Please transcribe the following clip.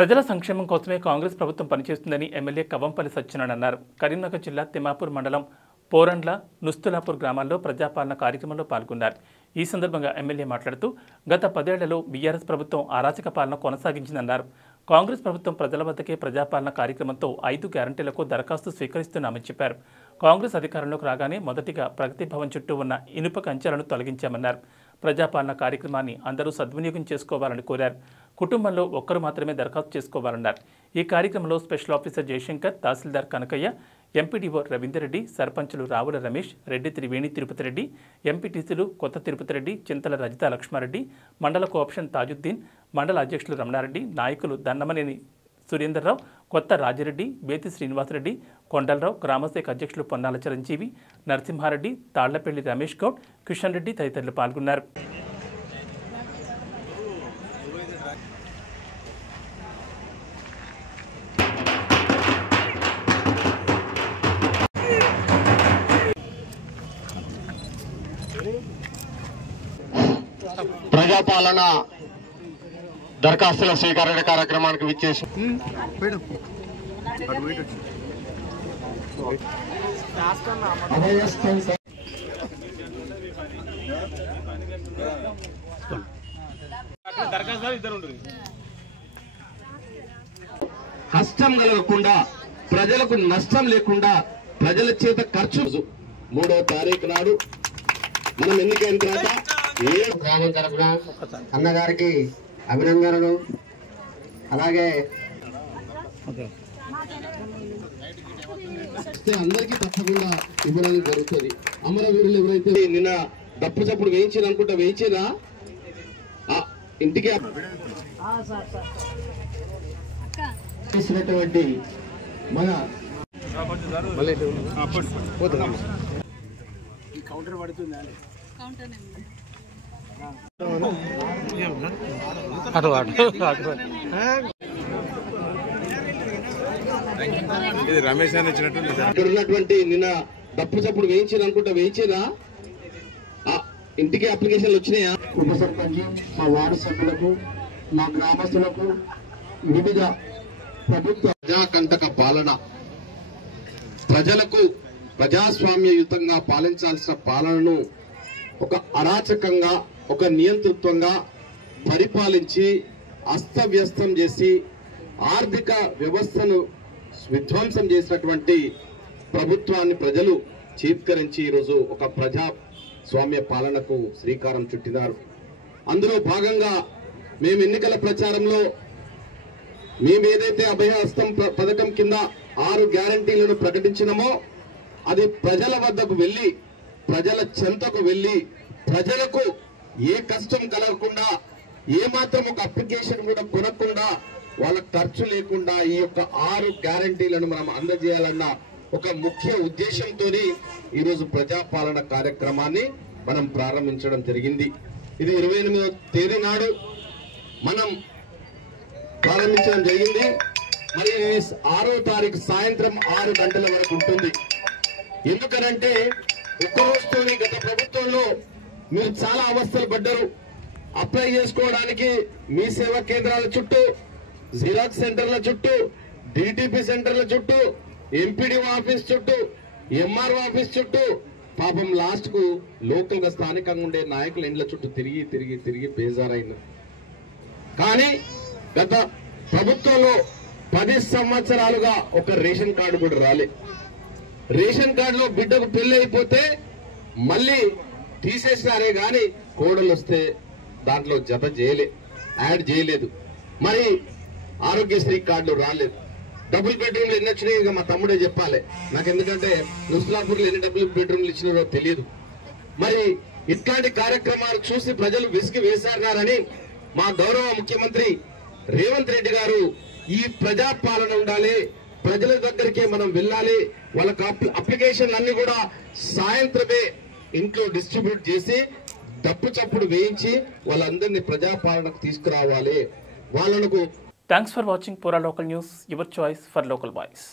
ప్రజల సంక్షేమం కోసమే కాంగ్రెస్ ప్రభుత్వం పనిచేస్తుందని ఎమ్మెల్యే కవంపల్లి సత్యనారాయణ అన్నారు. కరీంనగర్ జిల్లా తిమ్మాపూర్ మండలం పోరండ్ల, నుస్తులాపూర్ గ్రామాల్లో ప్రజాపాలన కార్యక్రమంలో పాల్గొన్నారు. ఈ సందర్భంగా ఎమ్మెల్యే మాట్లాడుతూ గత 10 ఏళ్లలో బీఆర్ఎస్ ప్రభుత్వం అరాచక పాలన కొనసాగించిందన్నారు. కాంగ్రెస్ ప్రభుత్వం ప్రజల వద్దకే ప్రజాపాలన కార్యక్రమంతో 5 గ్యారంటీలకు దరఖాస్తు స్వీకరిస్తున్నామని చెప్పారు. కాంగ్రెస్ అధికారంలోకి రాగానే మొదటిగా ప్రగతి భవన్ చుట్టూ ఉన్న ఇనుప కంచెలను తొలగించామన్నారు. ప్రజాపాలన కార్యక్రమాన్ని అందరూ సద్వినియోగం చేసుకోవాలని కోరారు. కుటుంబంలో ఒక్కరు మాత్రమే దరఖాస్తు చేసుకోవాలన్నారు. ఈ కార్యక్రమంలో స్పెషల్ ఆఫీసర్ జయశంకర్, తహసీల్దార్ కనకయ్య, ఎంపీడీఓ రవీందర్ రెడ్డి, సర్పంచులు రావుల రమేష్, రెడ్డి త్రివేణి తిరుపతి రెడ్డి, ఎంపీటీసీలు కొత్త తిరుపతి రెడ్డి, చింతల రజిత లక్ష్మారెడ్డి, మండల కోఆప్షన్ తాజుద్దీన్, మండల అధ్యక్షులు రమణారెడ్డి, నాయకులు దన్నమనేని సురేందర్రావు, కొత్త రాజిరెడ్డి, బేతి శ్రీనివాసరెడ్డి, కొండలరావు, గ్రామశాఖ అధ్యక్షులు పొన్నాల చిరంజీవి, నరసింహారెడ్డి, తాళ్లపల్లి రమేష్ గౌడ్, కిషన్ రెడ్డి తదితరులు పాల్గొన్నారు. ప్రజాపాలన దరఖాస్తుల స్వీకరణ కార్యక్రమానికి విచ్చేసి కష్టం కలగకుండా, ప్రజలకు నష్టం లేకుండా, ప్రజల చేత ఖర్చు 3వ తారీఖు నాడు మనం ఎన్నికైన తర్వాత గ్రామం తరఫున అన్నగారికి అభినందనలు. అలాగే అందరికీ తప్పకుండా ఇవ్వడం జరుగుతుంది. అమరవీరులు ఎవరైతే నిన్న డప్పు చప్పుడు వేయించారు అనుకుంటా, వేయించేదా ఇంటికి చేసినటువంటి మన కౌంటర్ పడుతుంది. ఇది రమేష్ అని ఇచ్చినట్టు ఇక్కడ ఉన్నటువంటి నిన్న డప్పు చప్పుడు వేయించారు అనుకుంటా, వేయించేదా ఇంటికి అప్లికేషన్లు వచ్చినాయా? ఉప సర్పంచ్, మా వార్డు సభ్యులకు, మా గ్రామస్తులకు వివిధ ప్రభుత్వ ప్రజాకంటక పాలన, ప్రజలకు ప్రజాస్వామ్యయుతంగా పాలించాల్సిన పాలనను ఒక అరాచకంగా, ఒక నియంతృత్వంగా పరిపాలించి అస్తవ్యస్తం చేసి ఆర్థిక వ్యవస్థను విధ్వంసం చేసినటువంటి ప్రభుత్వాన్ని ప్రజలు చీత్కరించి ఈరోజు ఒక ప్రజాస్వామ్య పాలనకు శ్రీకారం చుట్టినారు. అందులో భాగంగా మేము ఎన్నికల ప్రచారంలో మేము ఏదైతే అభయహస్తం పథకం కింద 6 గ్యారంటీలను ప్రకటించినామో అది ప్రజల వద్దకు వెళ్ళి, ప్రజల చెంతకు వెళ్ళి, ప్రజలకు ఏ కష్టం కలగకుండా, ఏ మాత్రం ఒక అప్లికేషన్ కూడా కొనకుండా, వాళ్ళ ఖర్చు లేకుండా ఈ యొక్క 6 గ్యారంటీలను మనం అందజేయాలన్న ఒక ముఖ్య ఉద్దేశంతో ఈరోజు ప్రజాపాలన కార్యక్రమాన్ని మనం ప్రారంభించడం జరిగింది. ఇది 28వ తేదీ నాడు మనం ప్రారంభించడం జరిగింది. మరి 6వ తారీఖు సాయంత్రం 6 గంటల వరకు ఉంటుంది. ఎందుకనంటే ఒక్కరోజుతోని గత ప్రభుత్వంలో మీరు చాలా అవస్థలు పడ్డారు. అప్లై చేసుకోవడానికి మీ సేవా కేంద్రాల చుట్టూ, జిరాక్స్ సెంటర్ల చుట్టూ, డిటిపి సెంటర్ల చుట్టూ, ఎంపీడీఓ ఆఫీస్ చుట్టూ, ఎంఆర్ఓ ఆఫీస్ చుట్టూ, పాపం లాస్ట్ కు లోకల్ గా స్థానికంగా ఉండే నాయకుల ఇండ్ల చుట్టూ తిరిగి తిరిగి తిరిగి బేజారైంది. కానీ గత ప్రభుత్వంలో 10 సంవత్సరాలుగా ఒక రేషన్ కార్డు కూడా రాలే. రేషన్ కార్డులో బిడ్డకు పెళ్లి అయిపోతే మళ్ళీ తీసేసినారే గాని కోడలు వస్తే దాంట్లో జత చేయలే, యాడ్ చేయలేదు. మరి ఆరోగ్యశ్రీ కార్డులు రాలేదు. డబుల్ బెడ్రూమ్లు ఎన్ని వచ్చినాయి మా తమ్ముడే చెప్పాలి నాకు, ఎందుకంటే నుస్లాపూర్లో ఎన్ని డబుల్ బెడ్రూమ్లు ఇచ్చినారో తెలియదు. మరి ఇట్లాంటి కార్యక్రమాలు చూసి ప్రజలు విసిగి వేశారని మా గౌరవ ముఖ్యమంత్రి రేవంత్ రెడ్డి గారు ఈ ప్రజాపాలన ఉండాలి, ప్రజల దగ్గరికే మనం వెళ్ళాలి, వాళ్ళకి అప్లికేషన్లు అన్ని కూడా సాయంత్రమే ఇంట్లో డిస్ట్రిబ్యూట్ చేసి డప్పు చప్పుడు వేయించి వాళ్ళందరినీ ప్రజాపాలనకు తీసుకురావాలి. వాళ్ళకు thanks for watching Pura Local News, your choice for local voice.